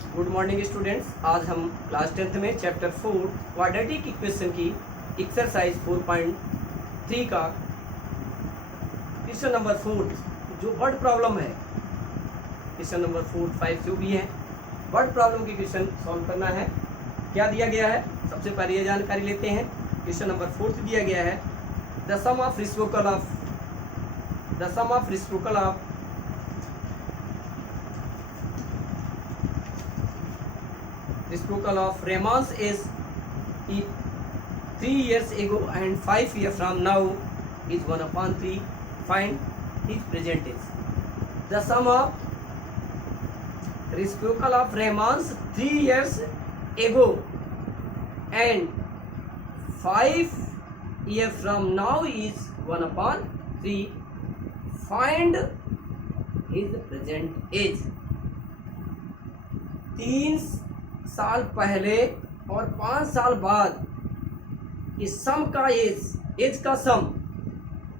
Good morning students. आज हम class 10th में चैप्टर 4 क्वाड्रेटिक इक्वेशन की एक्सरसाइज 4.3 का क्वेश्चन नंबर 4 जो वर्ड प्रॉब्लम है, क्वेश्चन नंबर 4, 5 जो भी है वर्ड प्रॉब्लम की क्वेश्चन सॉल्व करना है। क्या दिया गया है, सबसे पहले ये जानकारी लेते हैं। क्वेश्चन नंबर 4 दिया गया है the sum of reciprocal of reciprocal of Ramon's is 3 years ago and 5 years from now is 1/3. Find his present age. The sum of reciprocal of Ramon's 3 years ago and 5 years from now is 1/3. Find his present age. 3 साल पहले और 5 साल बाद कि सम का as का सम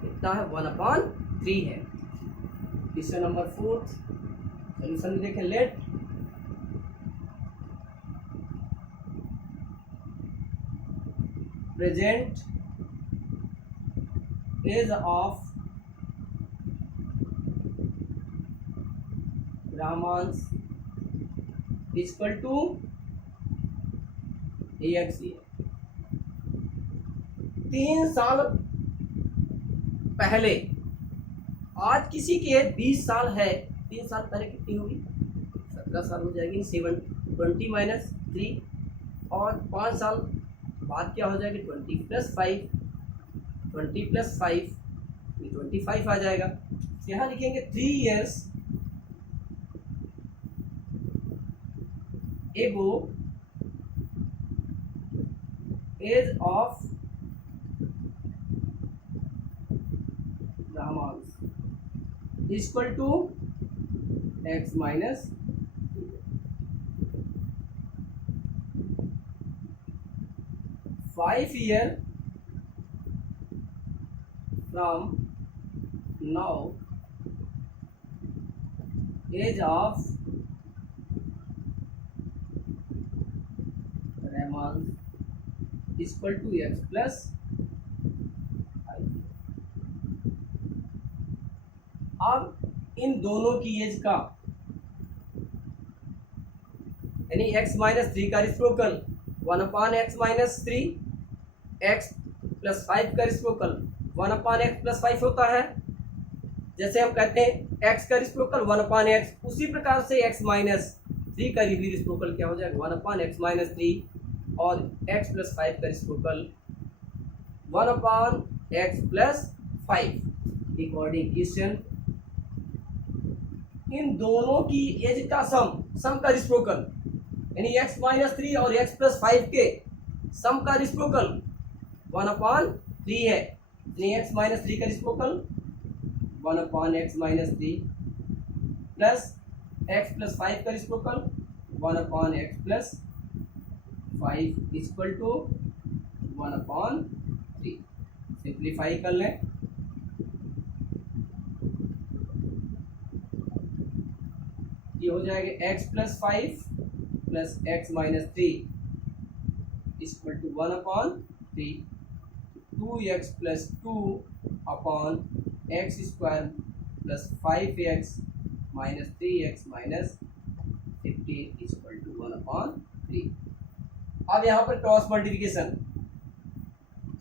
कितना है, 1/3 है। क्वेश्चन नंबर 4 सोल्यूशन देखें। लेट प्रेजेंट एज ऑफ रामांस इक्वल टू AX। 3 साल पहले, आज किसी की एज 20 साल है, 3 साल पहले कितनी होगी, 17 साल हो जाएगी। 20 माइनस 3 और 5 साल बाद क्या हो जाएगी, 20 प्लस 5, 20 प्लस 5 25 आ जाएगा। यहाँ लिखेंगे 3 years ago age of Rahman equal to x minus 5 year from now age of Rahman equal to x plus 5। अब इन दोनों की एज का यानी x माइनस 3 का reciprocal 1/x minus 3, x plus 5 का रेसिप्रोकल 1/x प्लस 5 होता है। जैसे हम कहते हैं x का रेसिप्रोकल 1/x, उसी प्रकार से x माइनस 3 का रेसिप्रोकल क्या हो जाएगा, 1/x माइनस 3 और x प्लस 5 का reciprocal 1/x plus 5। According question in दोनों की एज का सम का रेसिप्रोकल यानी x माइनस 3 और x प्लस 5 के सम का रेसिप्रोकल 1/3 है। यानी x माइनस 3 का reciprocal 1/x minus 3 plus x plus 5 का reciprocal 1/x plus 5 equal to 1/3। Simplify कर लें। ये हो जाएगा x plus 5 plus x minus 3 equal to 1/3। 2x plus 2 upon x square plus 5x minus 3x minus 15 equal to 1/3। अब यहाँ पर cross multiplication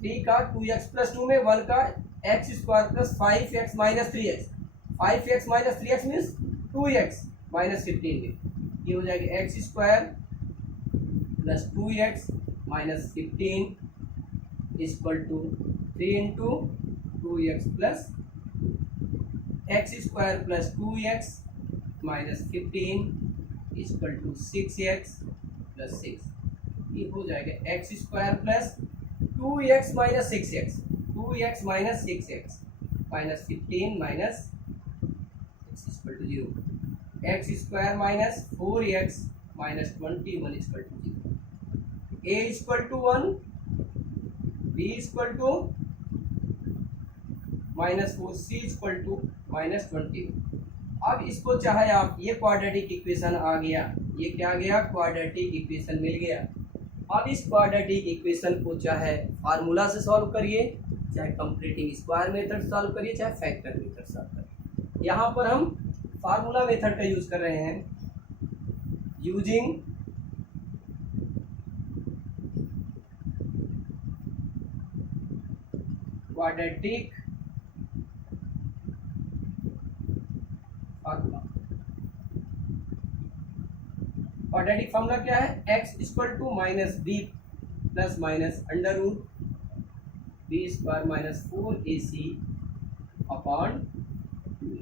3 का 2x प्लस 2 में 1 का x square plus 5x minus 3x, 5x minus 3x means 2x minus 15 में ये हो जाएगा x square plus 2x minus 15 equal to 3 into 2x plus x square plus 2x minus 15 equal to 6x plus 6। ये हो जाएगा x square plus 2x minus 6x, 2x minus 6x minus 15 minus 6 equal to 0। x square minus 4x minus 21 equal to 0। a equal to 1, b equal to minus 4, c equal to minus 20। अब इसको चाहे आप, ये quadratic equation आ गया, ये क्या आ गया, quadratic equation मिल गया। अब इस क्वाड्रेटिक इक्वेशन को चाहे फार्मूला से सॉल्व करिए, चाहे कंप्लीटिंग स्क्वायर मेथड सॉल्व करिए, चाहे फैक्टर मेथड सॉल्व करिए। यहाँ पर हम फार्मूला मेथड का यूज कर रहे हैं, using quadratic formula. Quadratic formula क्या है, x equal to minus b plus minus under root b square minus 4ac upon 2।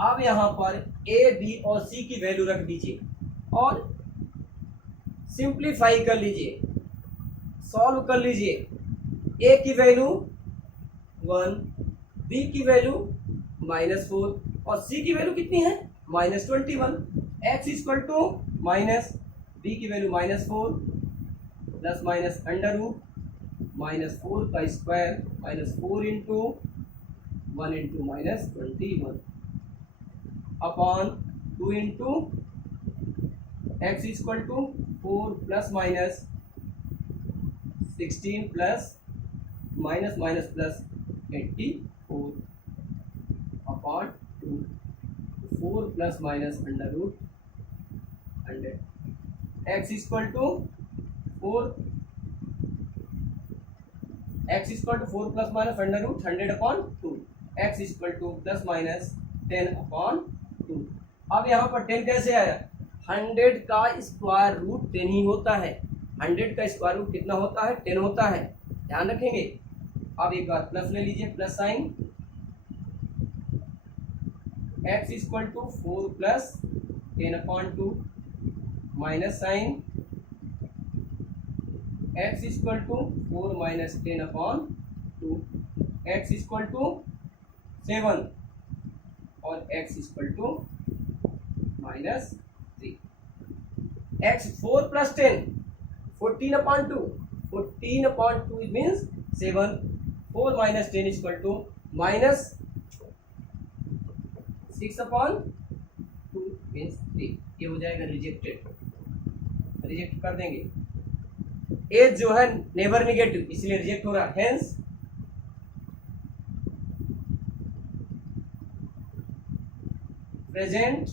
अब यहाँ पर a b और c की वैल्यू रख दीजिए और सिंप्लीफाई कर लीजिए, सॉल्व कर लीजिए। a की वैल्यू 1, b की वैल्यू -4 और c की वैल्यू कितनी है, -21। x equal to minus b की value -4 plus minus under root -4 का square -4 into 1 into -21 upon 2 into x equal to 4 plus minus 16 plus minus minus plus 84 upon 2, 4 plus minus under root 100। x equal to 4 plus minus under root 100 upon 2, x equal to plus minus 10 upon 2। अब यहाँ पर 10 कैसे आया, 100 का square root 10 ही होता है। 100 का square root कितना होता है, 10 होता है, ध्यान रखेंगे। अब एक बार प्लस ले लीजिए, plus sign, x equal to 4 plus 10 upon 2 minus sign x equal to 4 minus 10 upon 2, x equal to 7 और x equal to -3। x 4 plus 10 14 upon 2, 14 upon 2 means 7, 4 minus 10 equal to -6 upon 2 means 3। ये हो जाएगा rejected, reject कर देंगे। As जो है never negative, इसलिए reject हो रहा है। Hence present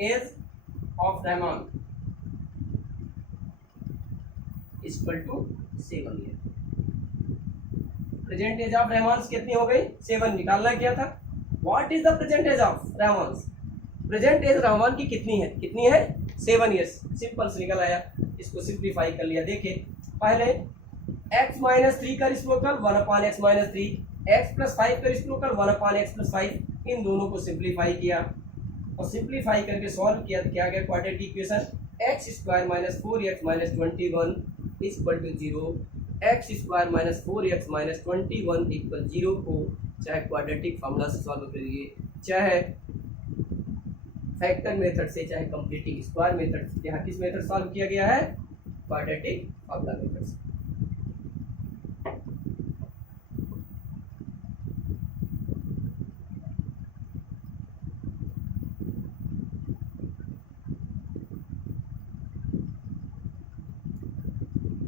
age of Rahman equal to 7 year. Present age of Rahman कितनी हो गई, 7। निकालना क्या था, what is the present age of Rahman. Present age Rahman की कितनी है 7 ईयर्स। सिंपल से निकल आया, इसको सिंप्लीफाई कर लिया। देखिए पहले x माइनस 3 का reciprocal 1 upon x minus 3, x plus 5 का रेसिप्रोकल 1 अपॉन एक्स प्लस 5, इन दोनों को सिंप्लीफाई किया और सिंप्लीफाई करके सॉल्व किया तो क्या गया, quadratic equation x square minus 4x minus 21 equal to 0, x square minus 4x minus 21 equal 0 को चाहे क्वाड्रेटिक फार्मूला से सॉल्व करिए, चाहे फैक्टर मेथड से, चाहे कंप्लीटिंग स्क्वायर मेथड से। यहाँ किस मेथड सॉल्व किया गया है, क्वाड्रेटिक फार्मूला मेथड से।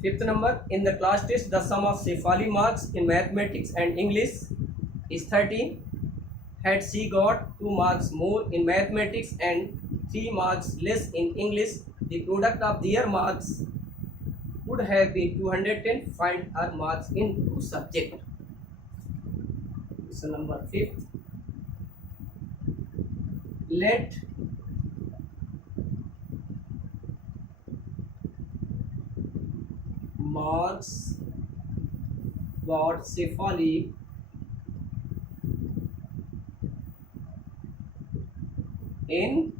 Fifth number, in the class test the sum of Shefali marks in mathematics and English is 13. Had she got 2 marks more in mathematics and 3 marks less in English, the product of their marks would have been 210. Find her marks in 2 subjects. Question number 5th. Let marks got Shefali in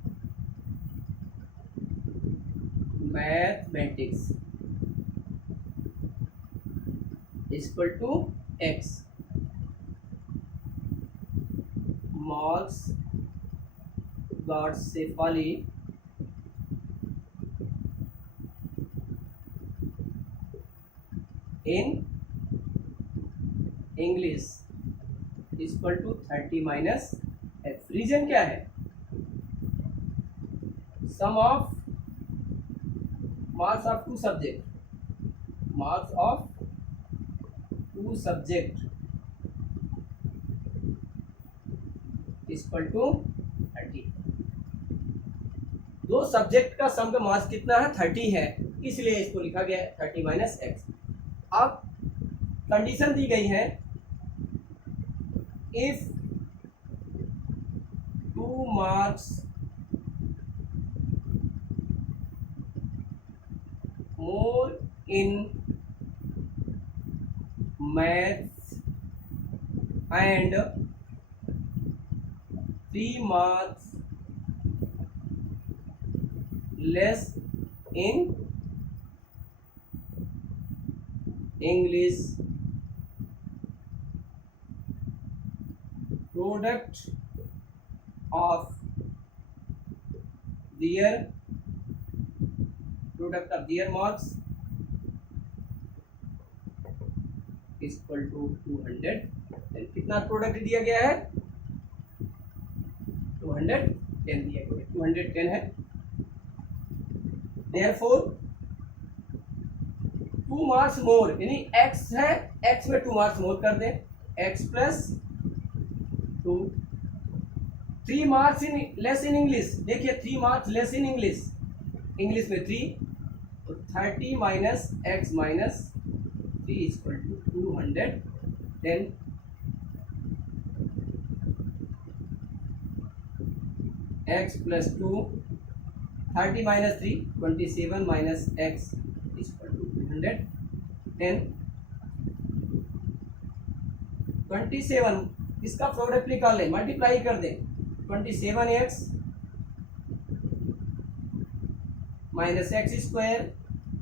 mathematics equal to x. Marks got Shefali in English equal to 30 minus x. Reason क्या है? Sum of marks of two subject, marks of two subject equal to 30। दो subject का सम का marks कितना है? 30 है, इसलिए इसको लिखा गया है 30 माइनस एक्स। अब कंडीशन दी गई है, if 2 marks more in maths and 3 marks less in English, product of their marks equal to 210। कितना प्रोडक्ट दिया गया है? 210 दिया गया है, 210 है। Therefore 2 मार्क्स मोर, यानी x है, x में 2 मार्क्स मोर कर दें, x plus 2। 3 marks in less in English, देखिए 3 marks less in English, English में 3, तो 30 minus x minus 3 equal to 210। X plus 2, 30 minus 3 27 minus x equal to 210। 27, इसका प्रोडक्ट निकाल लें, मल्टीप्लाई कर दें, 27x minus x square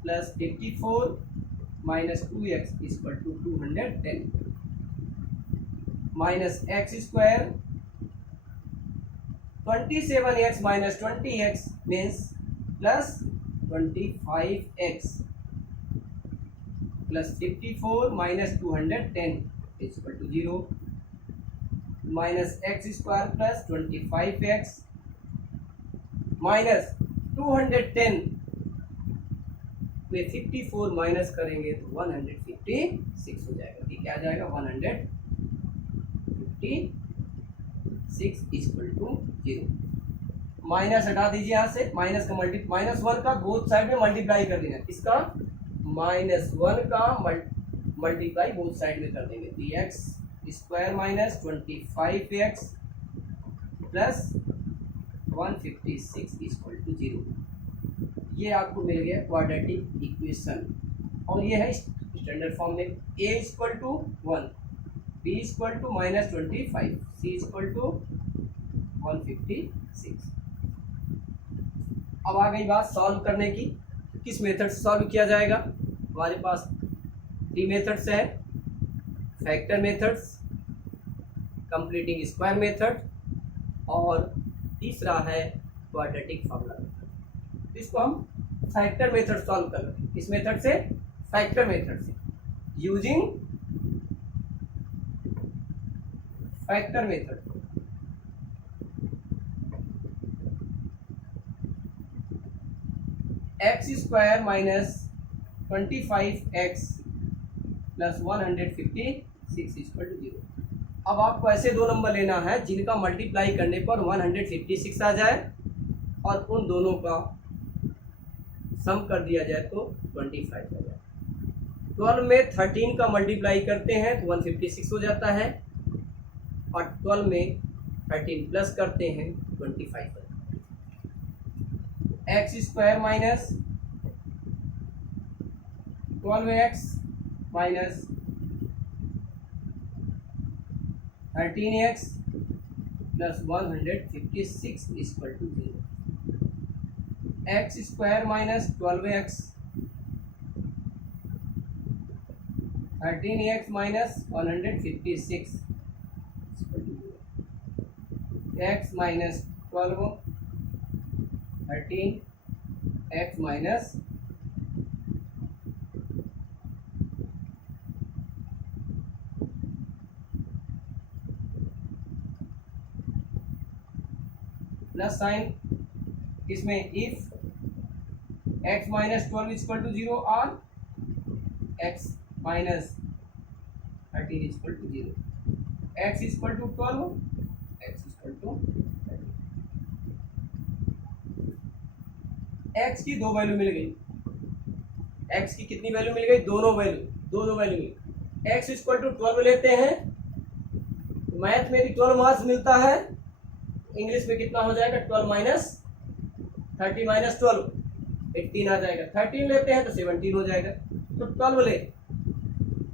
plus 54 minus 2x equal to 210 minus x square 27x minus 20x means plus 25x plus 54 minus 210 equal to 0 minus x square plus 25x minus 210 में 54 minus करेंगे तो 156 हो जाएगा। ये क्या आ जाएगा? 156 इक्वल टू 0। माइनस हटा दीजिए यहाँ से, माइनस का माइनस 1 का बोथ साइड में मल्टीप्लाई कर देना, इसका माइनस 1 का मल्टीप्लाई बोथ साइड में कर देंगे, तो x square minus 25x plus 156 equal to 0। ये आपको मिल गया क्वाड्रेटिक इक्वेशन, और ये है स्टैंडर्ड फॉर्म में। a equal to 1, b equal to minus 25, c equal to 156। अब आ गई बात सॉल्व करने की, किस मेथड से सॉल्व किया जाएगा? हमारे पास 3 मेथड्स है, factor methods, completing square method, और तीसरा है क्वाड्रेटिक फॉर्मूला मेथड। इसको हम फैक्टर मेथड सॉल्व कर रहे हैं, इस मेथड से, फैक्टर मेथड से, using factor method. X square minus 25x plus 156 equal to 0। अब आपको ऐसे दो नंबर लेना है जिनका मल्टीप्लाई करने पर 156 आ जाए और उन दोनों का सम कर दिया जाए तो 25 आ जाए। 12 में 13 का मल्टीप्लाई करते हैं तो 156 हो जाता है, और 12 में 13 प्लस करते हैं 25 हो जाता है। X square minus 12x minus 13x plus 156 equal to 0। X square minus 12x 13x minus 156 x minus 12 13 x minus 156 plus sign इसमें if x minus 12 equal to 0 और x minus 13 equal to 0, x equal to 12, x equal to, x की दो value मिल गई, x की कितनी value मिल गई, दोनों value, दो वैल्यू मिल गई। x इक्वल टू 12 लेते हैं, मैथ में भी 12 मार्क्स मिलता है, इंग्लिश में कितना हो जाएगा, 12 माइनस 30 माइनस 12 18 आ जाएगा। 13 लेते हैं तो 17 हो जाएगा, तो 12 ले,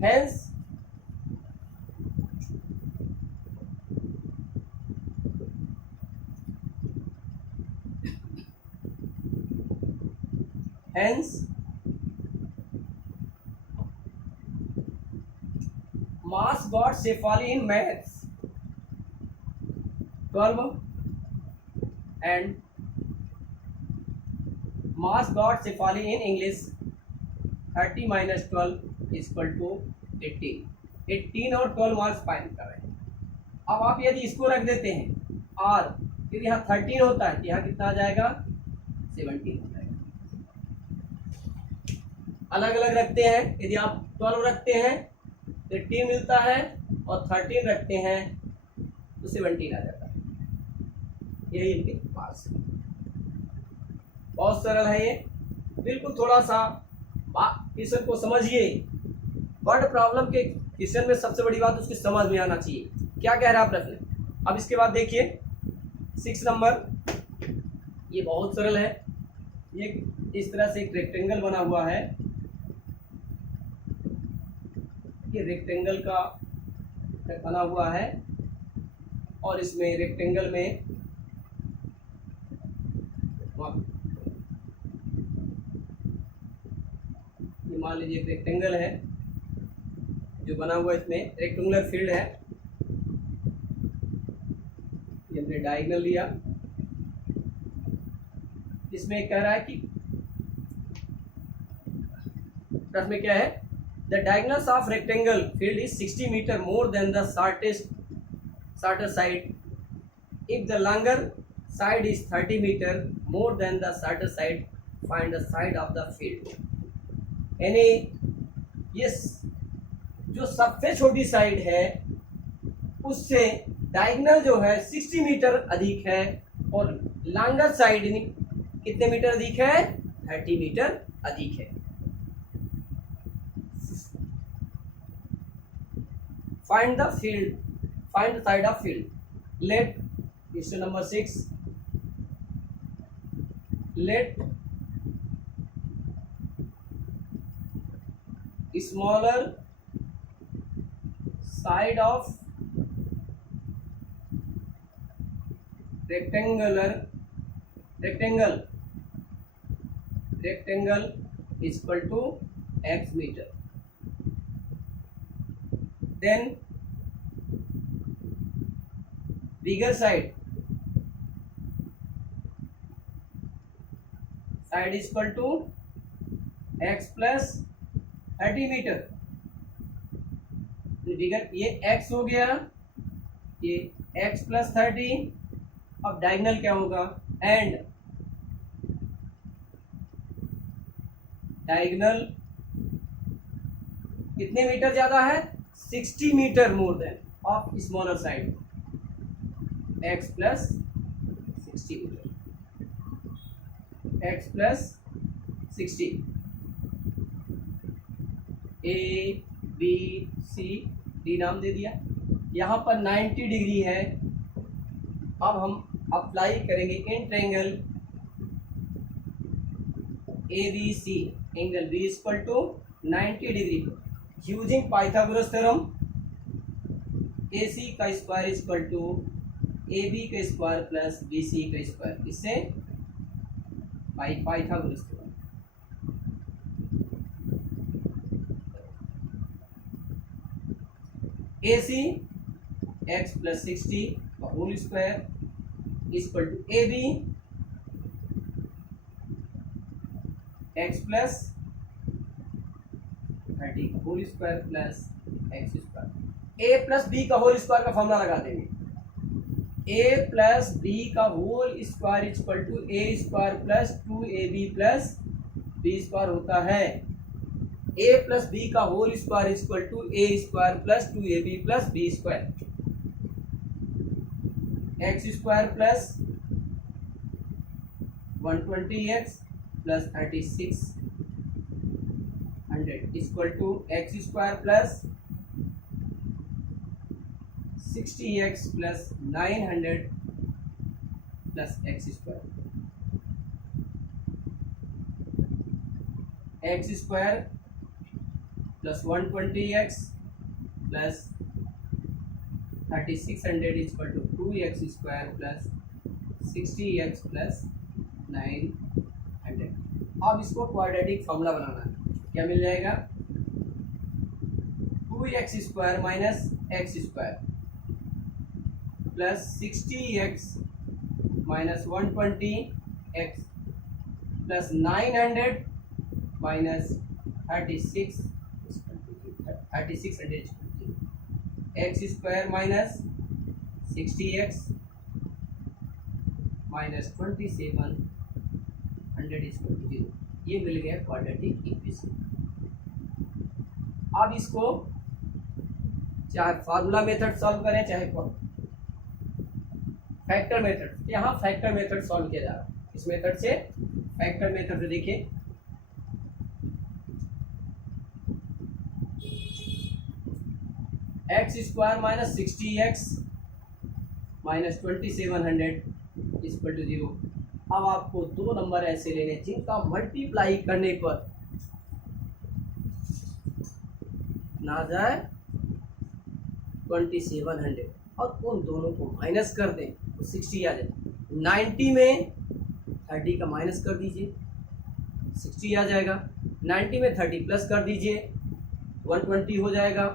hence marks got Shefali in maths 12 and marks got Shefali in English 30 minus 12 equal to 18, 18 और 12 मार्क्स फाइंड कर रहे हैं। अब आप यदि इसको रख देते हैं और फिर यहाँ 13 होता है, यहाँ कितना आ जाएगा, 17 हो जाएगा। अलग अलग रखते हैं, यदि आप 12 रखते हैं तो 18 मिलता है और 13 रखते हैं तो 17 आ जाता है। यही इनके पास है, बहुत सरल है ये, बिल्कुल थोड़ा सा क्वेश्चन को समझिए। वर्ड प्रॉब्लम के क्वेश्चन में सबसे बड़ी बात उसकी समझ में आना चाहिए, क्या कह रहा है प्रश्न। अब इसके बाद देखिए 6 नंबर, ये बहुत सरल है। ये इस तरह से एक रेक्टेंगल बना हुआ है, ये रेक्टेंगल का बना हुआ है और इसमें रेक्टेंगल में ये मान लीजिए एक रेक्टेंगल है जो बना हुआ, इसमें रेक्टेंगुलर फील्ड है, ये हमने डायगोनल लिया। इसमें कह रहा है कि प्रश्न में क्या है, the diagonals of rectangle field is 60 metre more than the shorter side if the longer side is 30 metre more than the shorter side, find the side of the field. यानी ये जो सबसे छोटी साइड है उससे डायगोनल जो है 60 metre अधिक है और लॉन्गर साइड कितने मीटर अधिक है, 30 मीटर अधिक है। Find the field, find the side of field. Let question number 6, let smaller side of rectangle is equal to x meter, then bigger side is equal to x plus 30 metre. बिगर ये x हो गया, ये x plus 30, अब diagonal क्या होगा, and diagonal कितने metre ज्यादा है, 60 metre more than of smaller side, x plus 60 metre, x plus 60, A B C D नाम दे दिया। यहाँ पर 90 डिग्री है, अब हम अप्लाई करेंगे in triangle A B C, angle B equal to 90 degree using Pythagoras theorem, A C का square equal to A B का स्क्वायर प्लस बी सी का स्क्वायर, इससे Pythagoras theorem. AC x plus 60 का whole square equal to AB x plus 30 का whole square plus x square. A plus B का whole square का formula लगा देंगे, A plus B का whole square equal to a square plus 2ab plus b square होता है। A plus B का whole square equal to a square plus 2ab plus b square. X square plus 120x plus 3600 equal to x square plus 60x plus 900 plus x square. X square plus 120x plus 3600 equal to 2x square plus 60x plus 900। अब इसको quadratic formula बनाना है। क्या मिल जाएगा? 2x square minus x square plus 60x minus 120x plus 900 minus 3600 x square minus 60x minus 2700 equal to 0। ये मिल गया quadratic equation. अब इसको चाहे फार्मूला मेथड सॉल्व करें चाहे फैक्टर मेथड, यहाँ फैक्टर मेथड सॉल्व किया जा रहा है। इस मेथड से फैक्टर मेथड देखिए, x square minus 60x minus 2700 equal to 0। अब आपको दो नंबर ऐसे लेने जिनका मल्टीप्लाई करने पर ना जाए 2700 और उन दोनों को माइनस कर दें तो 60 आ जाए। 90 में 30 का माइनस कर दीजिए, 60 आ जाएगा। 90 में 30 प्लस कर दीजिए, 120 हो जाएगा।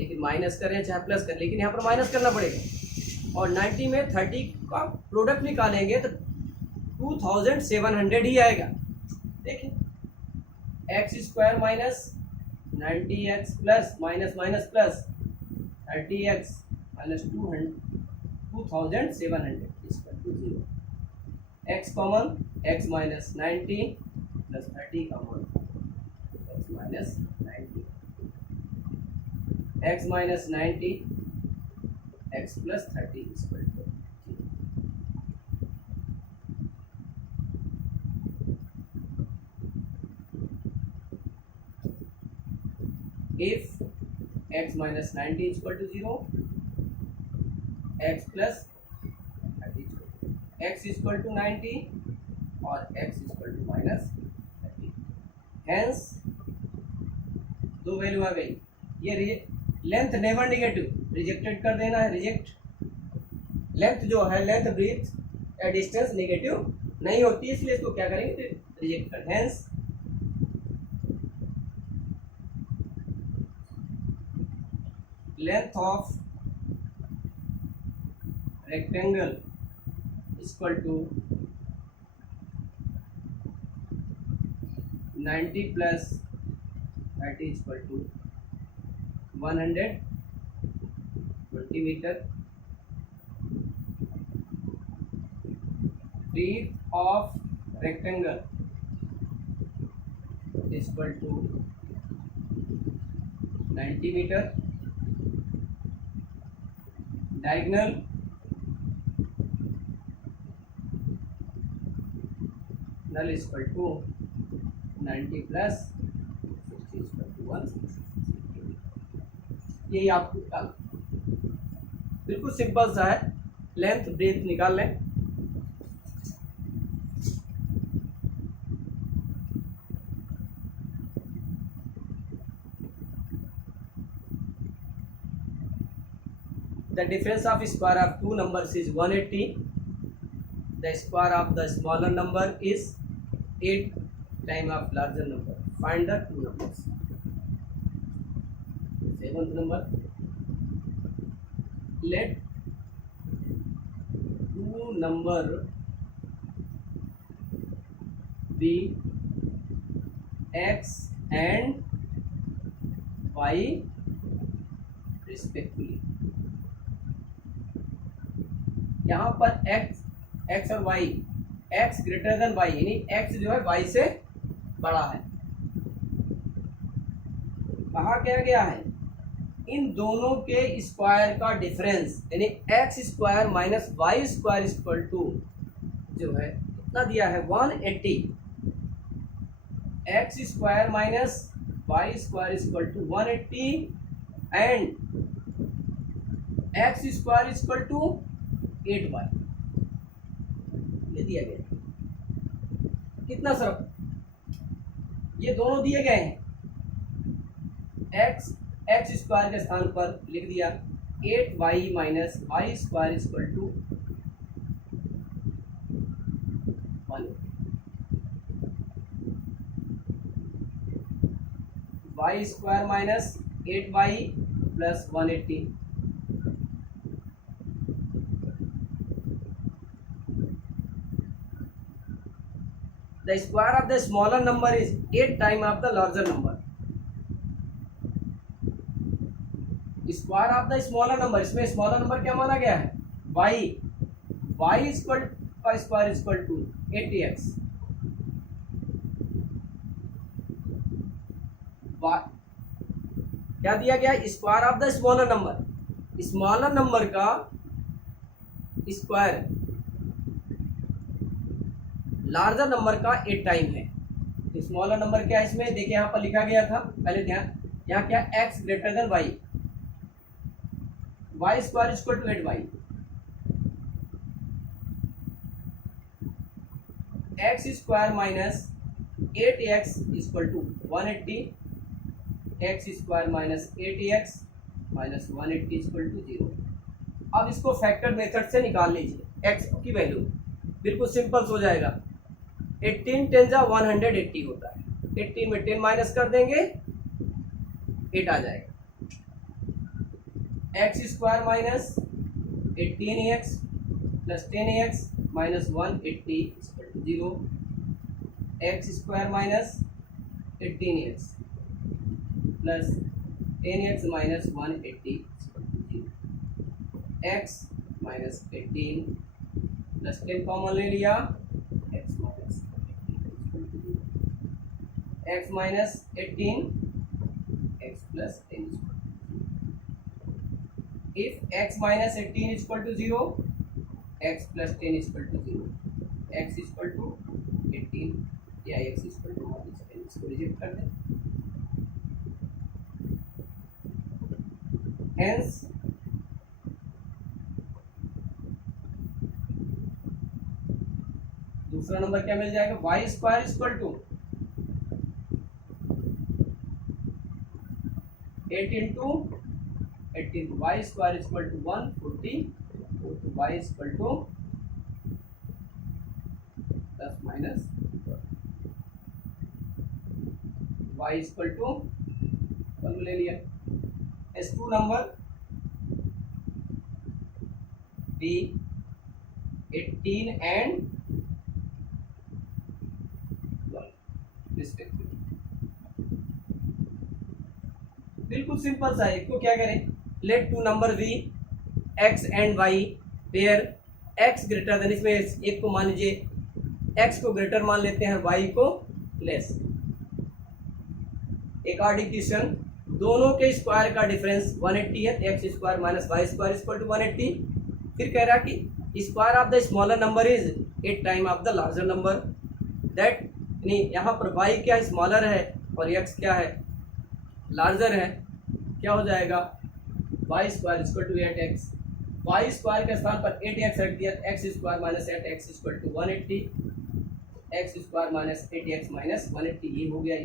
लेकिन माइनस करें चाहे प्लस करें, लेकिन यहाँ पर माइनस करना पड़ेगा। और 90 में 30 का प्रोडक्ट निकालेंगे तो 2700 ही आएगा। देखिए, x square minus 90x plus minus minus plus 30x minus 2700 equal to 0। X common, x minus 90 plus 30 common, x minus 90, x minus 90 x plus 30 equal to 0। If x minus 90 is equal to 0, x plus 30 is equal to x is equal to 90 और x is equal to minus 30। Hence दो value आ गई। ये length never negative, rejected कर देना है, reject. Length जो है, length breathe या डिस्टेंस नेगेटिव नहीं होती, इसलिए इसको क्या करेंगे, रिजेक्ट कर। Hence length of rectangle equal to 90 plus 30 equal to 120 meter। Breadth of rectangle equal to 90 meter। Diagonal null is equal to 90 plus 60 is equal to 160। यही आपको निकालना, बिल्कुल सिंपल सा है। लेंथ ब्रेथ निकाल लें। The difference of square of two numbers is 180. The square of the smaller number is 8 times of larger number. Find the two numbers. Seventh number. Let two number be x and y respectively. यहाँ पर x और y, x greater than y, यानी x जो है Y से बड़ा है। कहा क्या गया है, इन दोनों के स्क्वायर का डिफरेंस यानी x square minus y square equal to जो है कितना दिया है 180। X square minus y square equal to 180 and x square equal to 8y, ये दिया गया। कितना सर, ये दोनों दिए गए हैं, एक्स स्क्वायर के स्थान पर लिख दिया 8y minus y square equal to 1, y square minus 8y plus 180। The square of the smaller number is 8 times of the larger number. Square of the smaller number, इसमें स्मॉलर नंबर क्या माना गया है y इक्वल का square equal to 80x। क्या दिया गया, square of the smaller number का स्क्वायर लार्जर नंबर का 8 टाइम है। स्मॉलर नंबर क्या है इसमें, देखिए यहाँ पर लिखा गया था पहले ध्यान, यहाँ क्या x greater than y, y square equal to 8y, x square minus 8x equal to 180, x square minus 80x minus 180 equal to 0। अब इसको फैक्टर मेथड से निकाल लीजिए x की वैल्यू, बिल्कुल सिंपल हो जाएगा। 18 10 जा 180 होता है, 18 में 10 माइनस कर देंगे 8 आ जाएगा। X square minus 18x plus 10x minus 180 equal to 0, x square minus 18x plus 10x minus 180 equal to 0, x minus 18 plus 10 common ले लिया, x minus 18 x minus 18 x plus 10। If x minus 18 is equal to 0, x plus 10 is equal to 0, x is equal to 18 या x is equal to minus 10, इसको reject कर दें। Hence दूसरा number क्या मिल जाएगा, y स्क्वायर is equal to 8 into 18, y स्क्वायर is equal to 140, y is equal to plus minus y is equal to 1 ले लिया। S2 number B 18 and 1 respectively. बिल्कुल सिंपल सा है, इसको क्या करें, let two number b x and y pair x greater than, इसमें एक को मान लीजिए x को ग्रेटर मान लेते हैं, y को लेस। एक और डिक्वेशन, दोनों के स्क्वायर का डिफरेंस 180 है, x square minus y square equal to 180। फिर कह रहा कि square of the smaller number is 8 time of the larger number, that यानी यहाँ पर y क्या स्मॉलर है और x क्या है लार्जर है, क्या हो जाएगा y square equal to 8x, y square के स्थान पर 8x रख दिया, x square minus 8x equal to 180, x square minus 8x minus 180, ये हो गया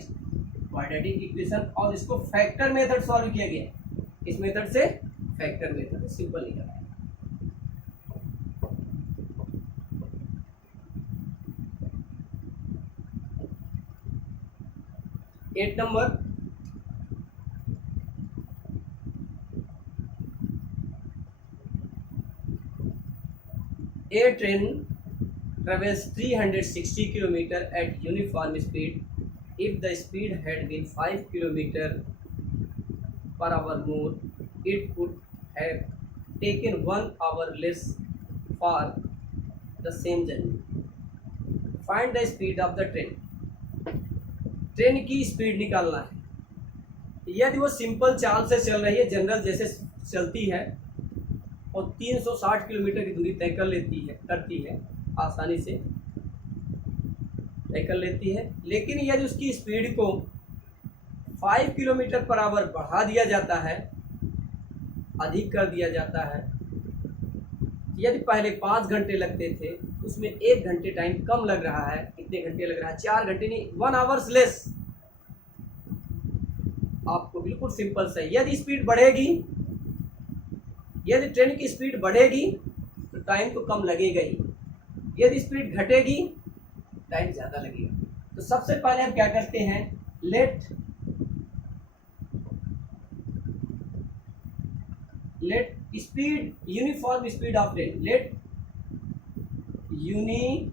क्वाड्रेटिक इक्वेशन। और इसको फैक्टर मेथड सॉल्व किया गया, इस मेथड से फैक्टर मेथड सिंपल निकला है। 8 number, a train travels 360 km at uniform speed. If the speed had been 5 km per hour more, it would have taken 1 hour less for the same journey. Find the speed of the train. Train की speed निकालना है। यदि वो simple चाल से चल रही है, जनरल जैसे चलती है और 360 किलोमीटर की दूरी तय करती है आसानी से तय कर लेती है, लेकिन यदि उसकी स्पीड को 5 किलोमीटर पर आवर बढ़ा दिया जाता है, अधिक कर दिया जाता है, यदि पहले 5 घंटे लगते थे उसमें 1 घंटे टाइम कम लग रहा है, कितने घंटे लग रहा है, 4 घंटे नहीं, 1 आवर्स लेस। आपको बिल्कुल सिंपल सा, यदि स्पीड बढ़ेगी, यदि ट्रेन की स्पीड बढ़ेगी तो टाइम तो कम लगेगा ही, यदि स्पीड घटेगी टाइम ज़्यादा लगेगा। तो सबसे पहले हम क्या करते हैं, let speed, uniform speed of train, let uniform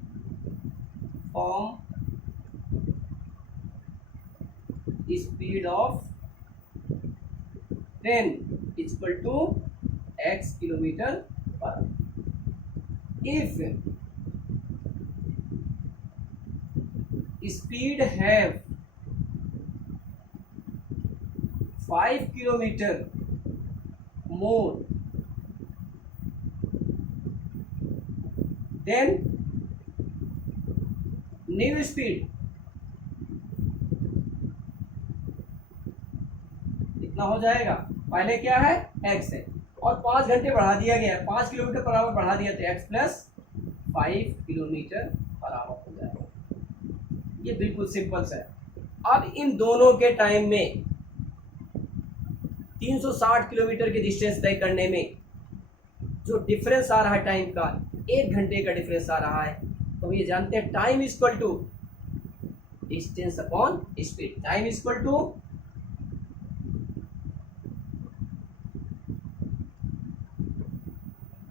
speed of train equal to x kilometre per. If speed have 5 kilometer more than new speed, इतना हो जाएगा। पहले क्या है, x है और 5 घंटे बढ़ा दिया गया है, 5 किलोमीटर पर आवर बढ़ा दिया तो x plus 5 kilometre per our हो जाएगा। ये बिल्कुल सिंपल सा है। अब इन दोनों के टाइम में 360 किलोमीटर की डिस्टेंस तय करने में जो डिफरेंस आ रहा है टाइम का, 1 घंटे का डिफरेंस आ रहा है, तो हम ये जानते हैं time equal to distance upon speed. Time equal to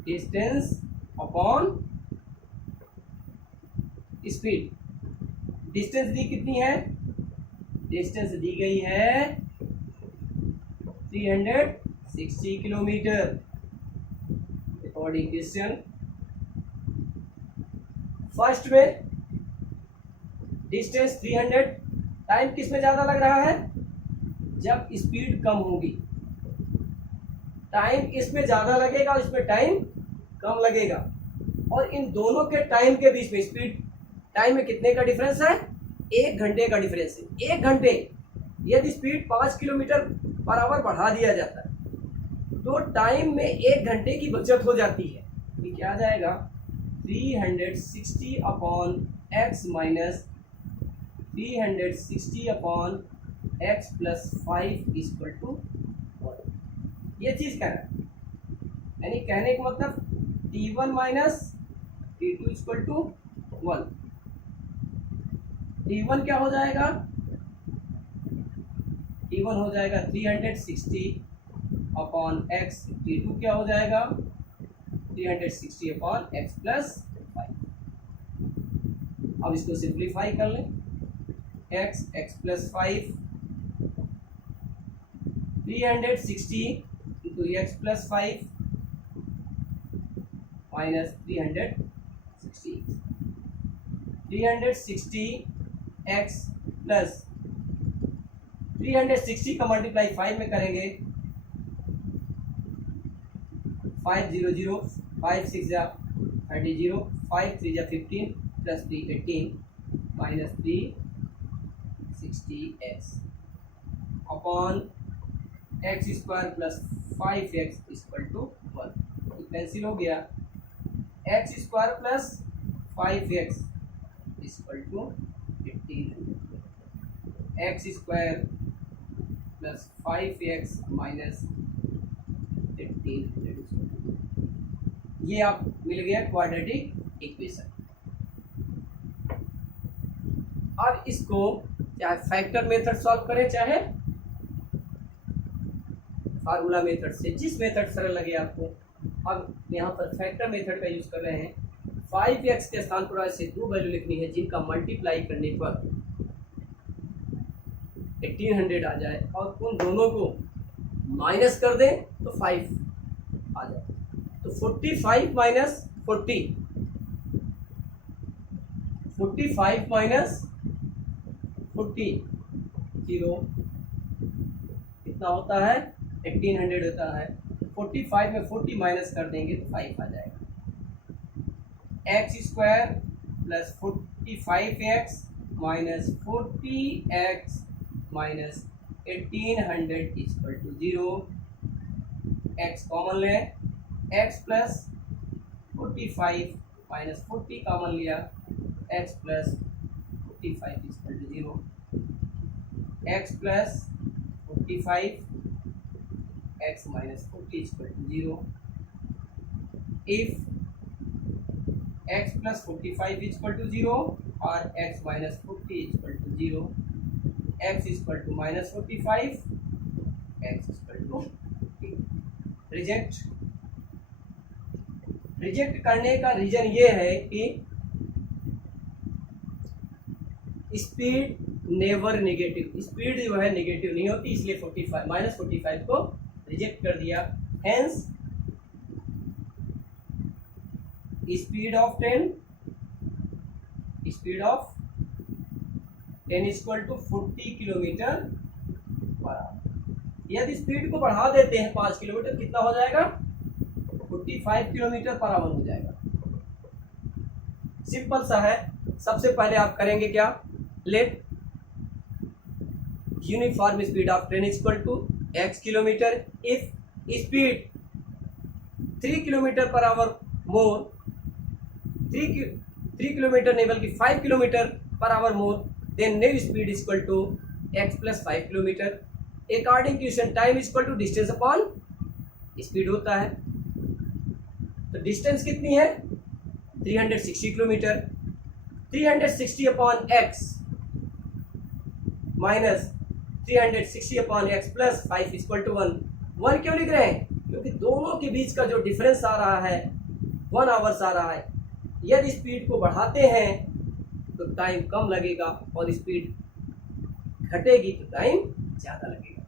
distance upon speed. Distance दी कितनी है, डिस्टेंस दी गई है 360 किलोमीटर। अकॉर्डिंग क्वेश्चन फर्स्ट में डिस्टेंस 300, टाइम किस में ज्यादा लग रहा है, जब स्पीड कम होगी, टाइम इसमें ज्यादा लगेगा और इसमें टाइम कम लगेगा। और इन दोनों के टाइम के बीच में स्पीड टाइम में कितने का डिफरेंस है, 1 घंटे का डिफरेंस है। 1 घंटे यदि स्पीड 5 किलोमीटर पर आवर बढ़ा दिया जाता है तो टाइम में 1 घंटे की बचत हो जाती है। ये क्या आ जाएगा, 360 upon x minus 360 upon x plus 5 equal to 1। ये चीज क्या है, यानी कहने का मतलब T1 minus T2 equal to 1। T1 क्या हो जाएगा, T1 हो जाएगा 360 अपॉन एक्स, T2 क्या हो जाएगा 360 अपॉन एक्स प्लस 5। अब इसको सिंप्लीफाई कर लें, x plus 5 360 into x plus 5 minus 360 x plus 360 का मल्टीप्लाई 5 में करेंगे, 5 0 0 5 6 जा 30 5 3 जा 15 प्लस 3 18 minus 360 x upon x square plus 5x equal to 1। तो कैंसिल हो गया, x square plus 5x equal to 1500, x square plus 5x minus 1500। ये आप मिल गया क्वाड्रेटिक इक्वेशन। अब इसको चाहे फैक्टर मेथड सॉल्व करें चाहे फार्मूला मेथड से, जिस मेथड सरल लगे आपको। अब यहाँ पर फैक्टर मेथड का यूज कर रहे हैं। 5x के स्थान पर ऐसे 2 वैल्यू लिखनी है जिनका मल्टीप्लाई करने पर 1800 आ जाए और उन दोनों को माइनस कर दें तो 5 आ जाए। तो 45 माइनस 40, 45 माइनस 40 0 कितना होता है 1800 होता है। 45 में 40 माइनस कर देंगे तो 5 आ जाएगा। X square plus 45x minus 40x minus 1800 equal to 0। x common लें, x प्लस 45 माइनस 40 कॉमन लिया, x plus 45 equal to 0। x plus 45 x minus 40 equal to 0। If x plus 45 equal to 0 और x minus 40 equal to 0, x equal to minus 45, x equal to reject. Reject करने का reason ये है कि speed never negative, speed जो है negative नहीं होती, इसलिए 45 माइनस 45 को रिजेक्ट कर दिया। Hence speed of 10 equal to 40 kilometre per hour. यदि स्पीड को बढ़ा देते हैं 5 किलोमीटर, कितना हो जाएगा 45 किलोमीटर पर आवर हो जाएगा। सिंपल सा है। सबसे पहले आप करेंगे क्या, let uniform speed of train equal to x kilometre. If speed 3 kilometre per hour more, 3 kilometre नहीं बल्कि 5 kilometre per hour more, then new speed equal to x plus 5 kilometre. According question time equal to distance upon speed होता है। तो distance कितनी है 360 kilometre. 360 upon x minus 360 upon x plus 5 equal to 1। 1 क्यों लिख रहे हैं, क्योंकि दोनों के बीच का जो डिफरेंस आ रहा है 1 आवर्स आ रहा है। यदि स्पीड को बढ़ाते हैं तो टाइम कम लगेगा और स्पीड घटेगी तो टाइम ज़्यादा लगेगा।